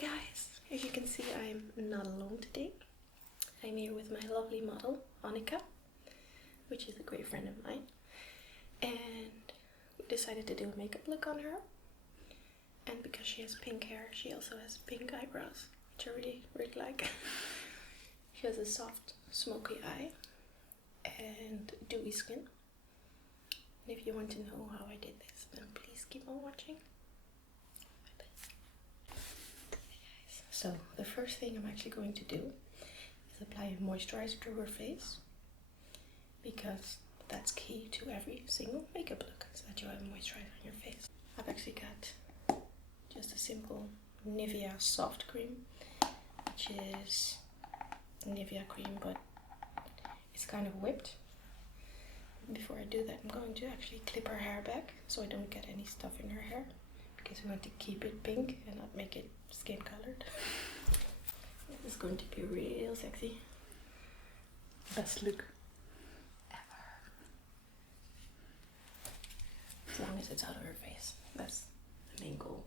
guys, as you can see I'm not alone today. I'm here with my lovely model Annika, which is a great friend of mine, and we decided to do a makeup look on her. And because she has pink hair, she also has pink eyebrows, which I really like. She has a soft smoky eye and dewy skin. And if you want to know how I did this, then please keep on watching. So the first thing I'm actually going to do is apply a moisturizer to her face, because that's key to every single makeup look, so that you have moisturizer on your face. I've actually got just a simple Nivea soft cream, which is Nivea cream, but it's kind of whipped. Before I do that, I'm going to actually clip her hair back so I don't get any stuff in her hair, because we want to keep it pink and not make it skin colored. This is going to be real sexy. Best look ever. As long as it's out of her face. That's the main goal.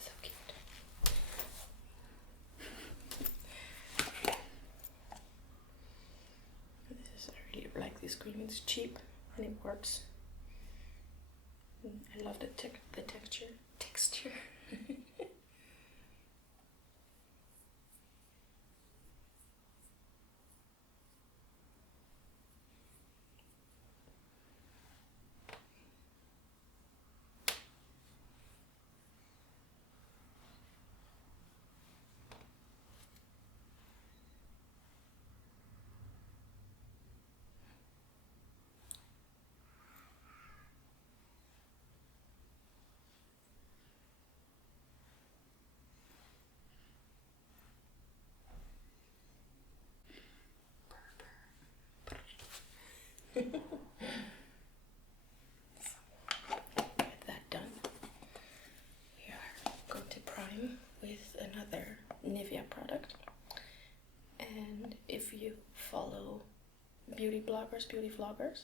So cute. I really like this cream. It's cheap and it works. I love the texture. With that done, we are going to prime with another Nivea product. And if you follow beauty bloggers, beauty vloggers,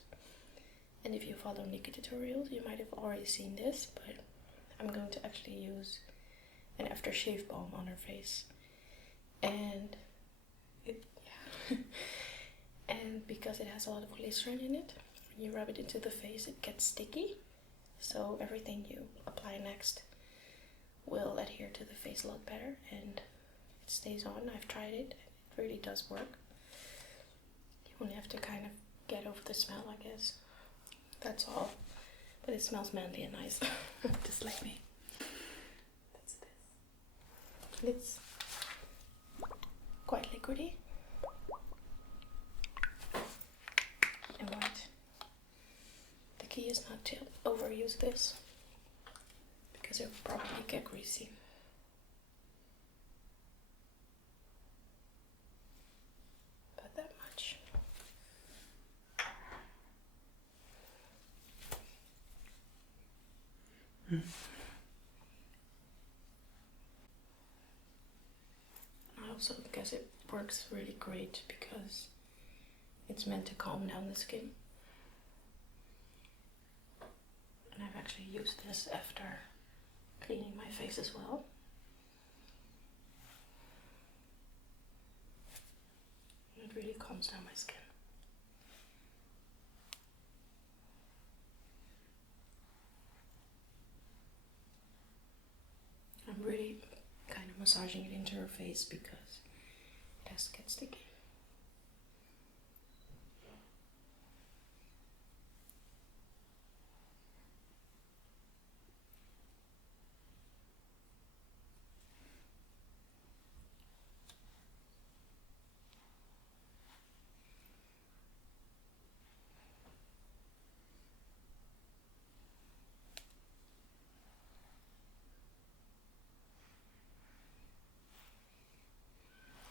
and if you follow Naked tutorials, you might have already seen this, but I'm going to actually use an aftershave balm on her face. And and because it has a lot of glycerin in it, when you rub it into the face, it gets sticky. So everything you apply next will adhere to the face a lot better, and it stays on. I've tried it. It really does work. You only have to kind of get over the smell, I guess. That's all. But it smells manly and nice. Just like me. That's this. And it's quite liquidy. And what? The key is not to overuse this, because it will probably get greasy. About that much. I also guess it works really great because it's meant to calm down the skin. And I've actually used this after cleaning my face as well. It really calms down my skin. I'm really kind of massaging it into her face because it has to get sticky.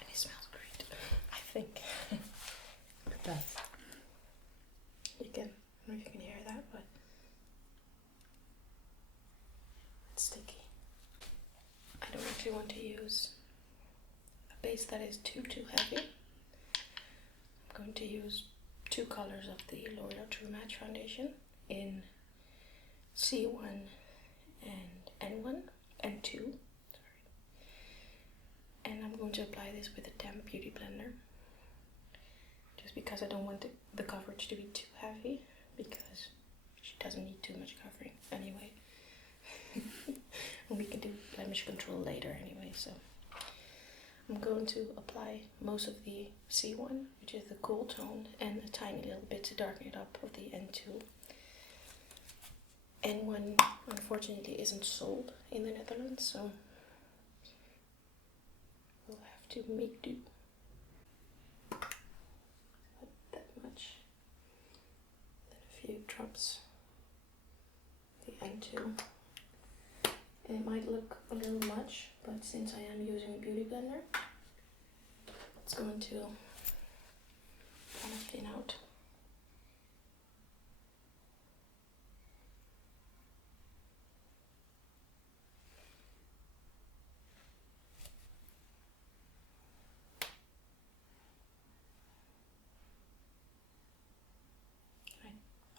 It smells great, I think. It does. You can, I don't know if you can hear that, but it's sticky. I don't actually want to use a base that is too heavy. I'm going to use two colors of the L'Oreal True Match foundation, in C1 and N1, N2, sorry. And I'm going to apply this with a damp beauty blender, just because I don't want the coverage to be too heavy, because she doesn't need too much covering anyway. And we can do blemish control later anyway, so I'm going to apply most of the C1, which is the cool tone, and a tiny little bit to darken it up of the N2. N1 unfortunately isn't sold in the Netherlands, so we'll have to make do. Not that much. Then a few drops of the N2. And it might look a little much, but since I am using a beauty blender, it's going to kind of thin out.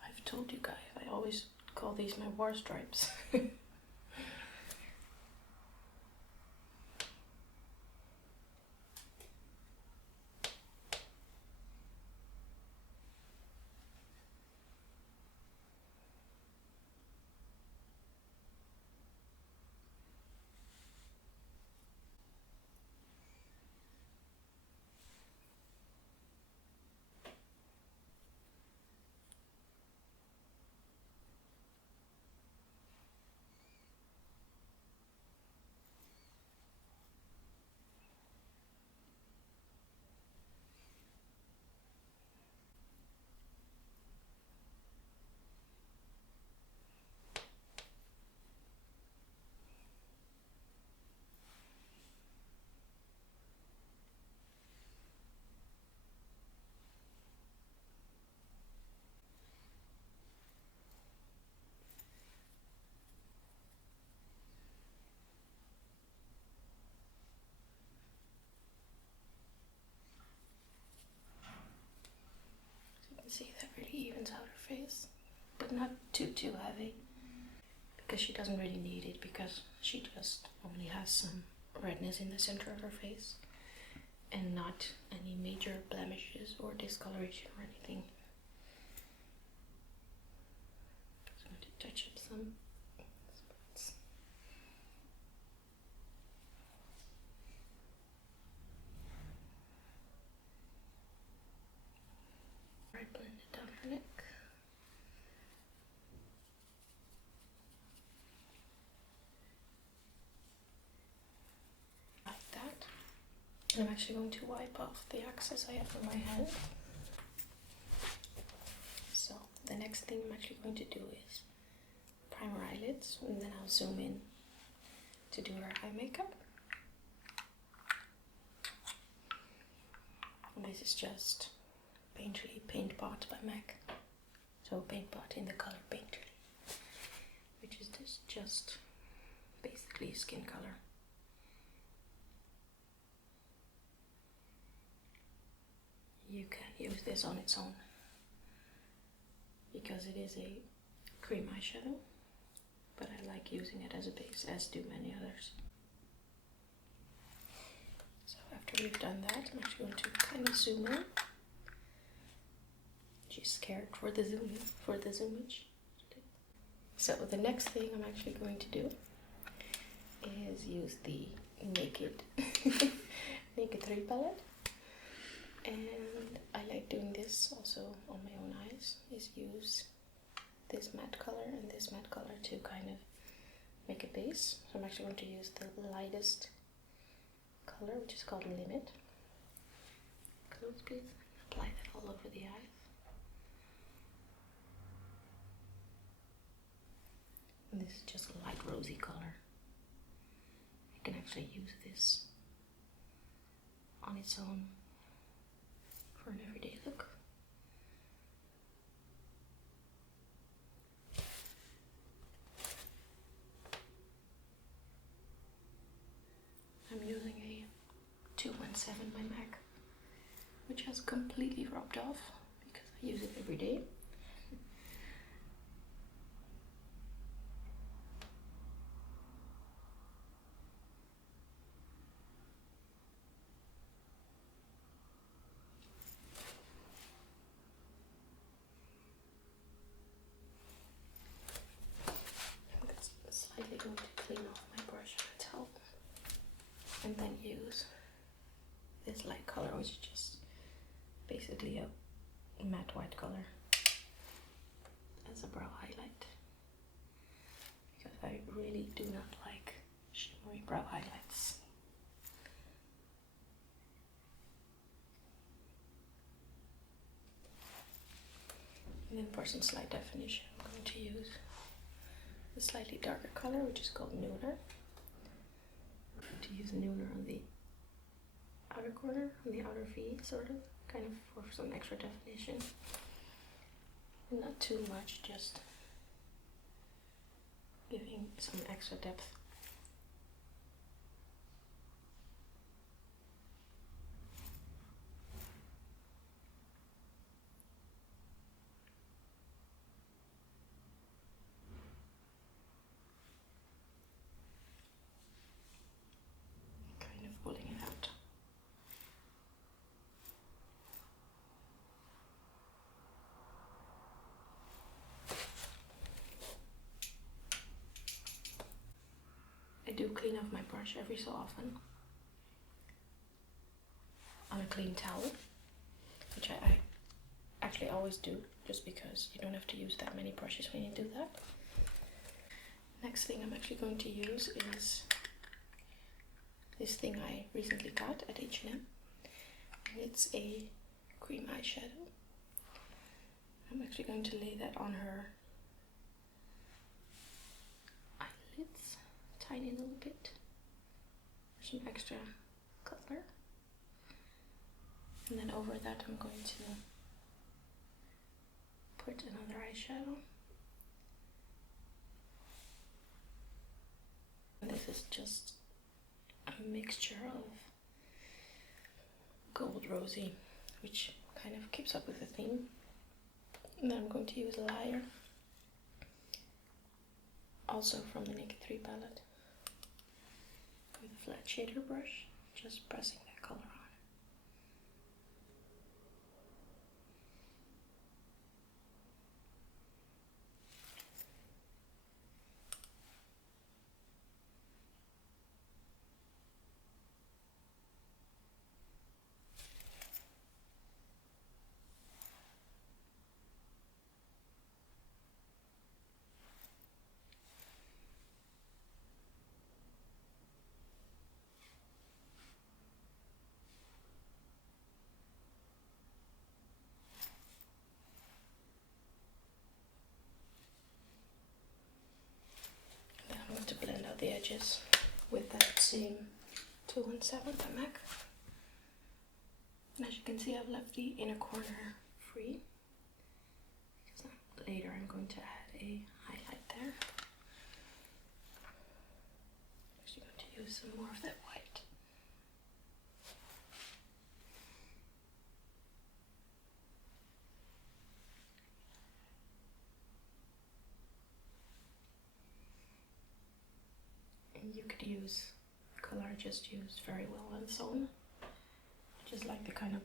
I've told you guys, I always call these my war stripes. See, that really evens out her face, but not too heavy, because she doesn't really need it, because she just only has some redness in the center of her face and not any major blemishes or discoloration or anything. Just going to touch up some spots. Right, blend it down her neck. Like that. I'm actually going to wipe off the excess I have on my hand. So the next thing I'm actually going to do is prime her eyelids, and then I'll zoom in to do her eye makeup. And this is just Painterly Paint Pot by MAC. So Paint Pot in the color Painterly, which is this just basically skin color. You can use this on its own because it is a cream eyeshadow, but I like using it as a base, as do many others. So after we've done that, I'm actually going to kind of zoom in. She's scared for the zoomage. So the next thing I'm actually going to do is use the Naked3 palette. And I like doing this also on my own eyes, is use this matte color and this matte color to kind of make a base. So I'm actually going to use the lightest color, which is called Limit. Close please. Apply that all over the eyes. And this is just a light rosy color. You can actually use this on its own for an everyday look. I'm using a 217 by MAC, which has completely rubbed off because I use it every day. matte white color as a brow highlight, because I really do not like shimmery brow highlights. And then for some slight definition, I'm going to use a slightly darker color, which is called Nooner. To use Nooner on the outer corner, on the outer V, sort of, kind of for some extra definition. Not too much, just giving some extra depth. Kind of pulling it out. I do clean off my brush every so often on a clean towel, which I actually always do, just because you don't have to use that many brushes when you do that. Next thing I'm actually going to use is this thing I recently got at H&M, and it's a cream eyeshadow. I'm actually going to lay that on her eyelids, tiny little bit, for some extra color. And then over that I'm going to put another eyeshadow. And this is just a mixture of gold rosy, which kind of keeps up with the theme. And then I'm going to use a Liar, also from the Naked3 palette, with a flat shader brush, just pressing that color on. To blend out the edges with that same 217 by MAC. And as you can see, I've left the inner corner free, because later I'm going to add a highlight there. I'm actually going to use some more of that white. You could use color I just used very well on its own. I just like the kind of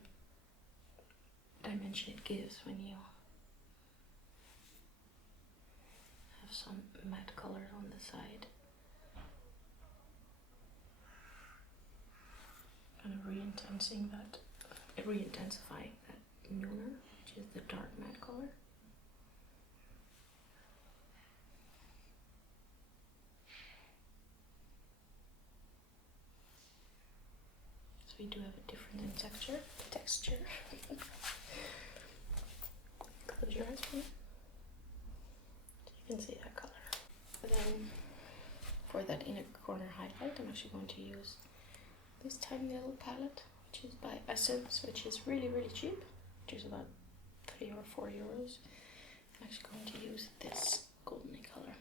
dimension it gives when you have some matte color on the side. Kind of re-intensifying that Nooner, which is the dark matte color. We do have a difference in texture. Close your eyes for me. So you can see that color. But then for that inner corner highlight, I'm actually going to use this tiny little palette, which is by Essence, which is really, really cheap, which is about 3 or 4 euros. I'm actually going to use this goldeny color.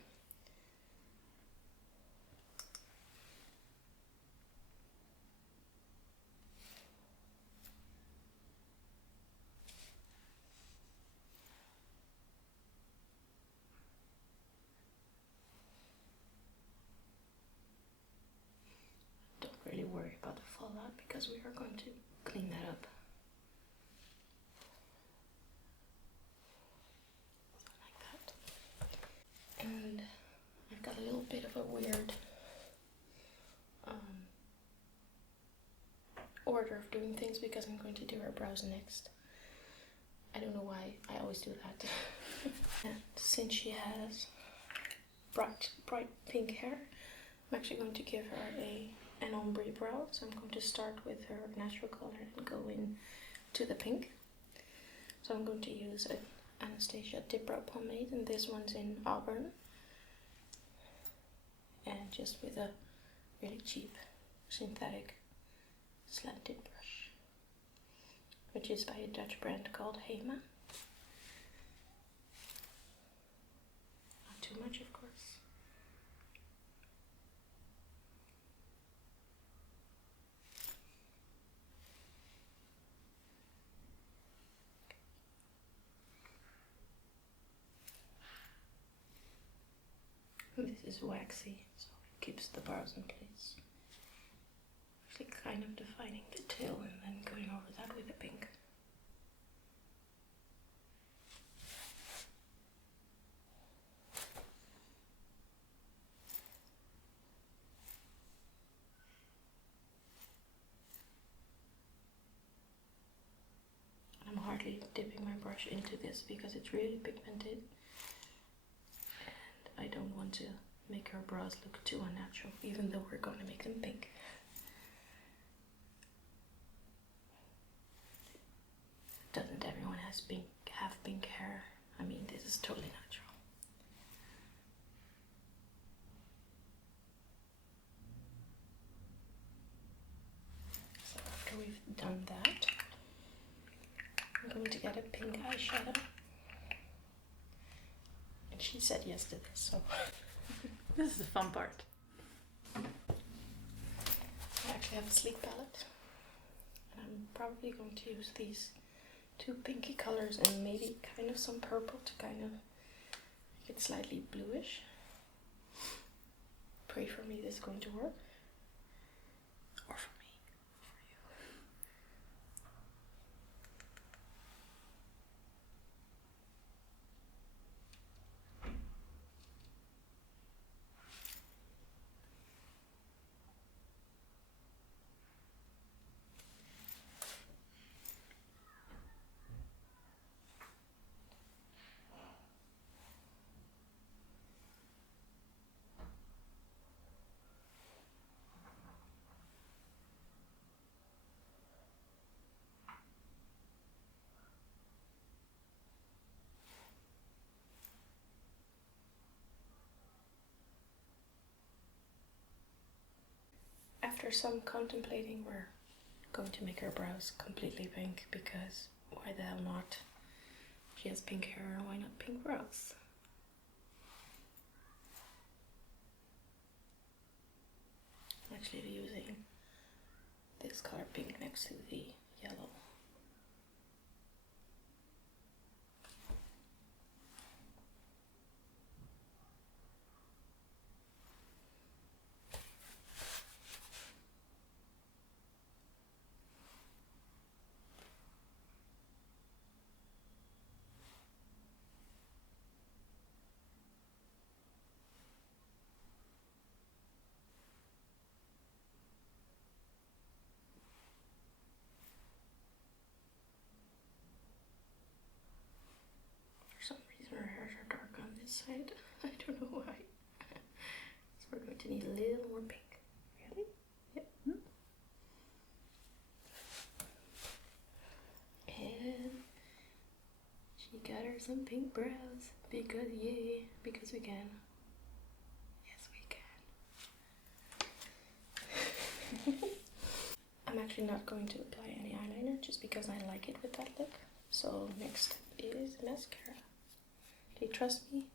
Really worry about the fallout, because we are going to clean that up. Like that. And I've got a little bit of a weird order of doing things, because I'm going to do her brows next. I don't know why I always do that. And since she has bright pink hair, I'm actually going to give her an ombre brow. So I'm going to start with her natural color and go in to the pink. So I'm going to use an Anastasia Dip Brow Pomade, and this one's in Auburn. And just with a really cheap synthetic slanted brush, which is by a Dutch brand called Hema. Not too much, of course. This is waxy, so it keeps the brows in place. Actually kind of defining the tail and then going over that with the pink. I'm hardly dipping my brush into this because it's really pigmented. I don't want to make her brows look too unnatural, even though we're going to make them pink. Doesn't everyone have pink hair? I mean, this is totally natural. So after we've done that, I'm going to get a pink eyeshadow. She said yes to this, so this is the fun part. I actually have a sleek palette, and I'm probably going to use these two pinky colors and maybe kind of some purple to kind of make it slightly bluish. Pray for me this is going to work. Or for me, or for you. After some contemplating, we're going to make her brows completely pink, because why the hell not? She has pink hair, why not pink brows? I'm actually using this color pink next to the yellow. For some reason her hairs are dark on this side. I don't know why. So we're going to need a little more pink. Really? Yep. And she got her some pink brows because yay, because we can. Yes, we can. I'm actually not going to apply any eyeliner just because I like it with that look. So next is mascara. Do you trust me?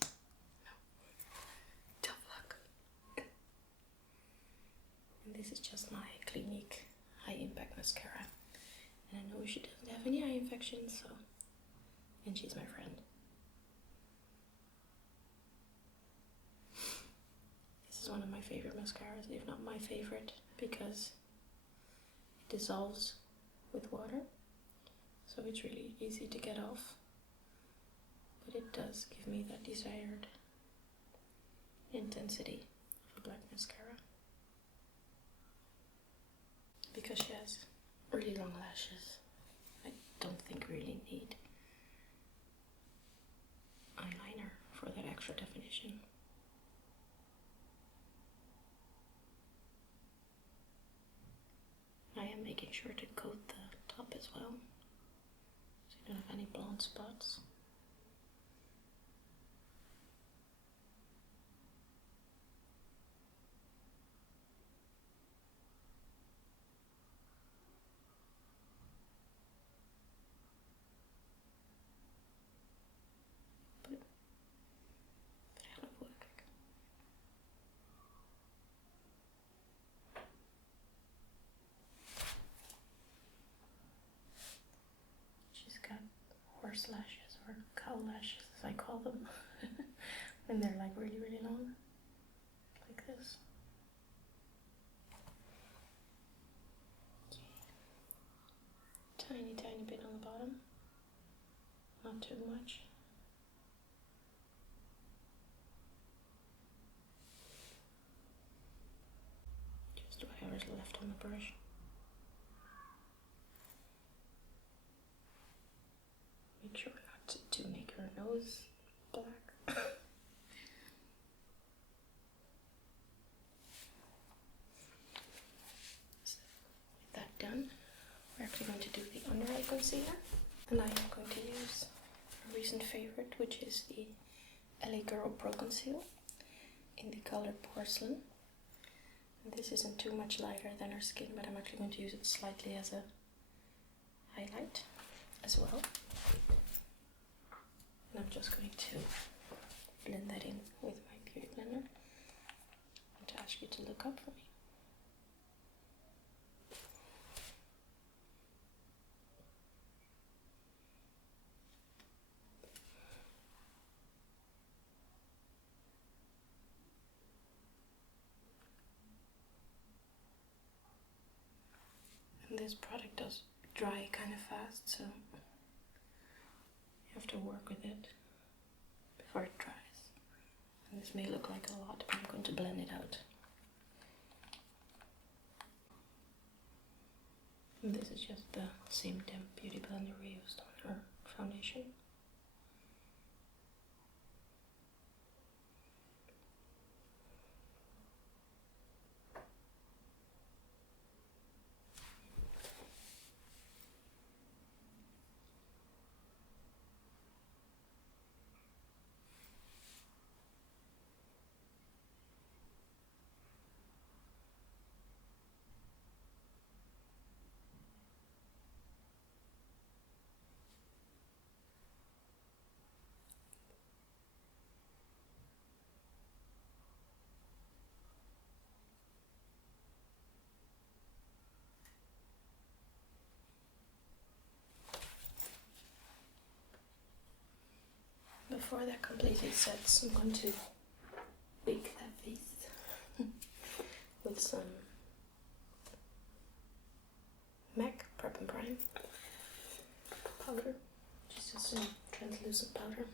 No. Tough luck. And this is just my Clinique High Impact Mascara. And I know she doesn't have any eye infections, so... And she's my friend. This is one of my favorite mascaras, if not my favorite, because it dissolves with water. So it's really easy to get off. But it does give me that desired intensity of a black mascara. Because she has really long lashes, I don't think really need sure to coat the top as well, so you don't have any blonde spots. She's got horse lashes, or cow lashes as I call them, when they're like really, really long, like this. Tiny, tiny bit on the bottom, not too much. Just whatever's left on the brush. Make sure not to make her nose black. So, with that done, we're actually going to do the under eye concealer. And I am going to use a recent favorite, which is the LA Girl Pro Conceal in the color Porcelain. And this isn't too much lighter than her skin, but I'm actually going to use it slightly as a highlight as well. And I'm just going to blend that in with my beauty blender. And to ask you to look up for me. And this product does dry kind of fast, so you have to work with it before it dries. And this may look like a lot, but I'm going to blend it out. And this is just the same damp beauty blender we used on her foundation. Before that completely sets, I'm going to bake that face with some MAC Prep and Prime powder, just some translucent powder.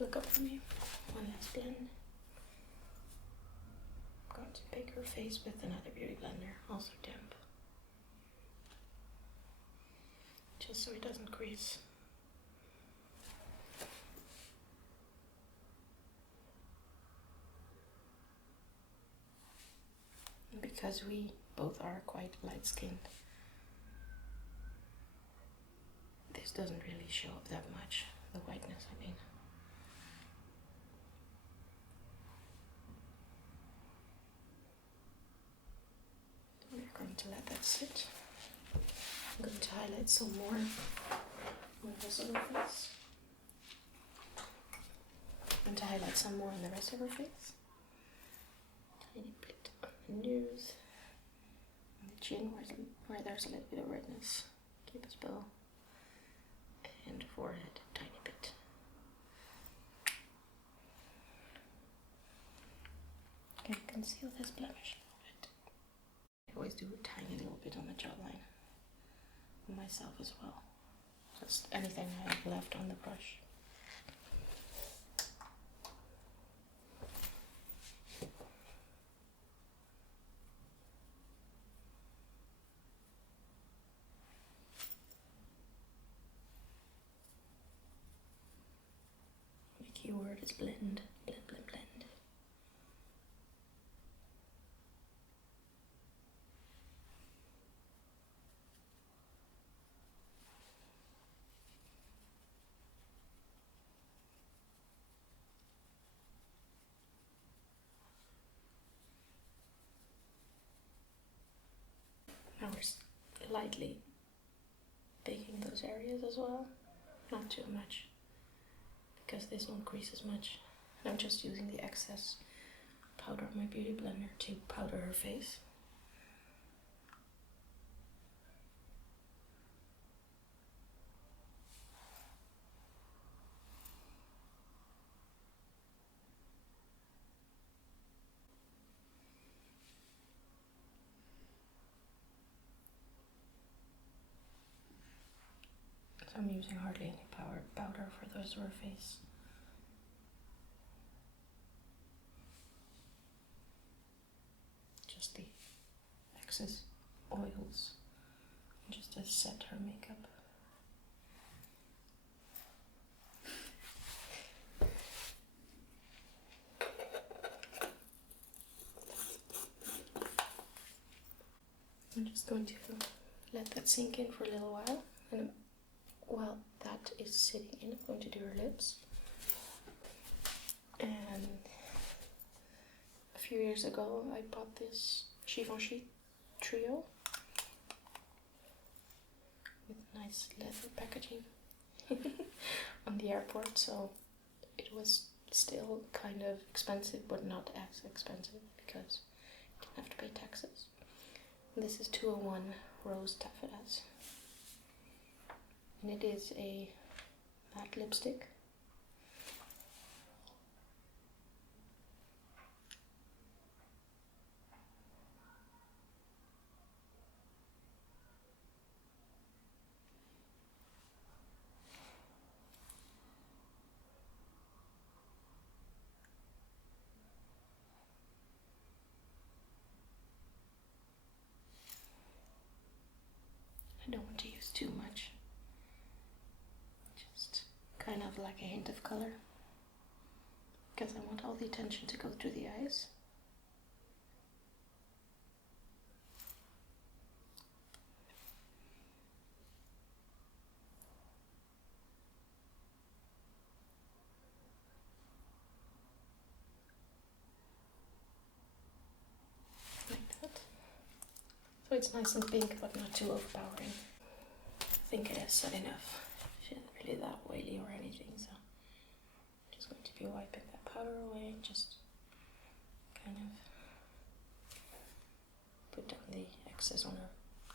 Look up for me. One last blend. I'm going to bake her face with another beauty blender, also damp. Just so it doesn't crease. And because we both are quite light-skinned, this doesn't really show up that much, the whiteness, I mean. We're going to let that sit. I'm going to highlight some more on the rest of her face. I'm going to highlight some more on the rest of her face. Tiny bit on the nose, on the chin where there's a little bit of redness. Cupid's bow. And forehead, tiny bit. I'm going to conceal this blemish a little bit. I always do a tiny little bit on the jawline. Myself as well. Just anything I have left on the brush. The key word is blend, blend, blend, blend. lightly baking those areas as well. Not too much, because this won't crease as much. And I'm just using the excess powder of my beauty blender to powder her face. So I'm using hardly any powder for the rest of her face. Just the excess oils, just to set her makeup. I'm just going to let that sink in for a little while, and while that is sitting in, I'm going to do her lips. And a few years ago I bought this chiffon sheet trio with nice leather packaging on the airport, so it was still kind of expensive, but not as expensive because you didn't have to pay taxes. This is 201 Rose Taffetas, and it is a matte lipstick. I don't want to use too much, just kind of like a hint of color, because I want all the attention to go through the eyes. Like that. So it's nice and pink, but not too overpowering. I think it has said enough. She isn't really that oily or anything, so I'm just going to be wiping that powder away, just kind of put down the excess on her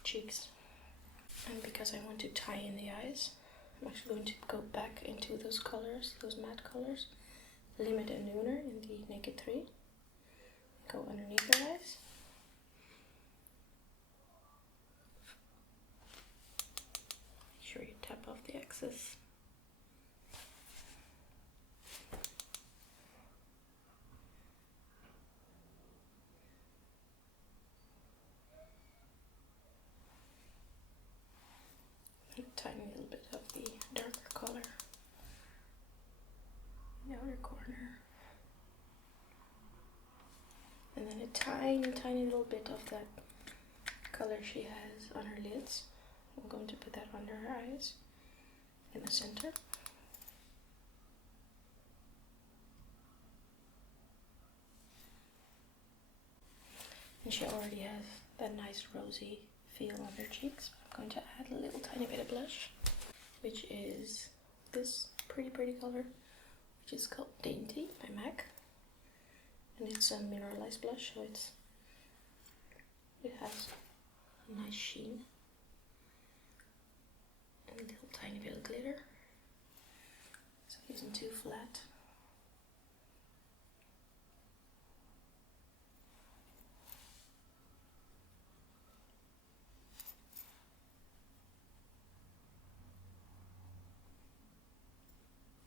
cheeks. And because I want to tie in the eyes, I'm actually going to go back into those colors, those matte colors, Limit and Nooner in the Naked 3. Go underneath her eyes. Make sure you tap off the excess. A tiny little bit of the darker color in the outer corner. And then a tiny little bit of that color she has on her lids. I'm going to put that under her eyes in the center. And she already has that nice rosy feel on her cheeks. I'm going to add a little tiny bit of blush, which is this pretty color, which is called Dainty by MAC. And it's a mineralized blush, so it has a nice sheen and a little tiny bit of glitter, so it isn't too flat.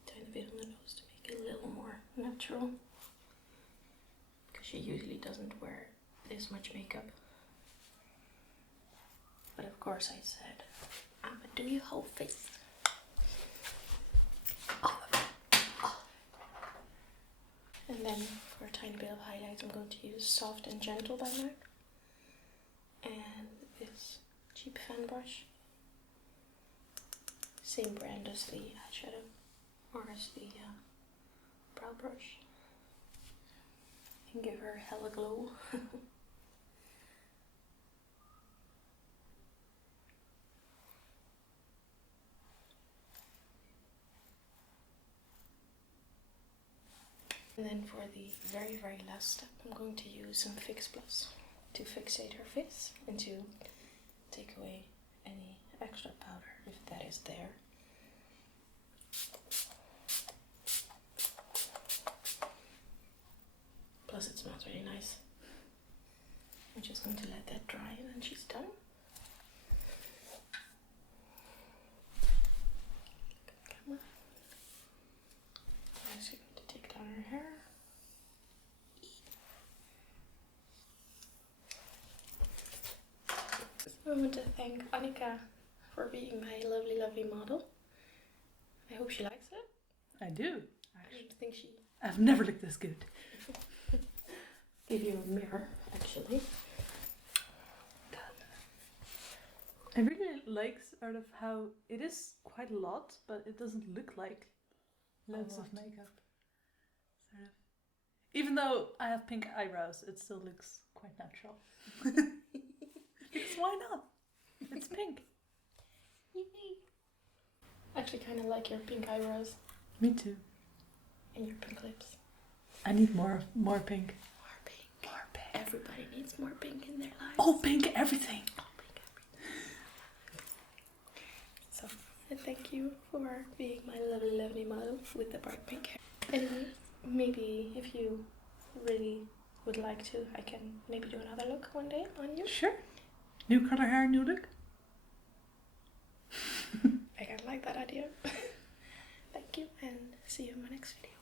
Tiny bit on the nose to make it a little more natural, because she usually doesn't wear this much makeup. But of course I said, I'm gonna do your whole face. Oh. And then for a tiny bit of highlight, I'm going to use Soft and Gentle by MAC. And this cheap fan brush. Same brand as the eyeshadow, or as the brow brush. And give her hella glow. And then for the very, very last step, I'm going to use some Fix Plus to fixate her face and to take away any extra powder if that is there. Plus it smells really nice. I'm just going to let that dry and then she's done. Camera. I'm just going to take down her hair. I want to thank Annika for being my lovely, lovely model. I hope she likes it. I do. I don't think she... I've never looked this good. Give you a mirror, actually. I really like sort of how it is quite a lot, but it doesn't look like loads of makeup. Sort of. Even though I have pink eyebrows, it still looks quite natural. Because why not? It's pink. Yay! I actually kind of like your pink eyebrows. Me too. And your pink lips. I need more pink. More pink. More pink. Everybody needs more pink in their lives. Oh, pink everything. Oh, pink everything. So, thank you for being my lovely, lovely model with the bright pink hair. And maybe if you really would like to, I can maybe do another look one day on you. Sure. New color hair, new look. I kind of like that idea. Thank you and see you in my next video.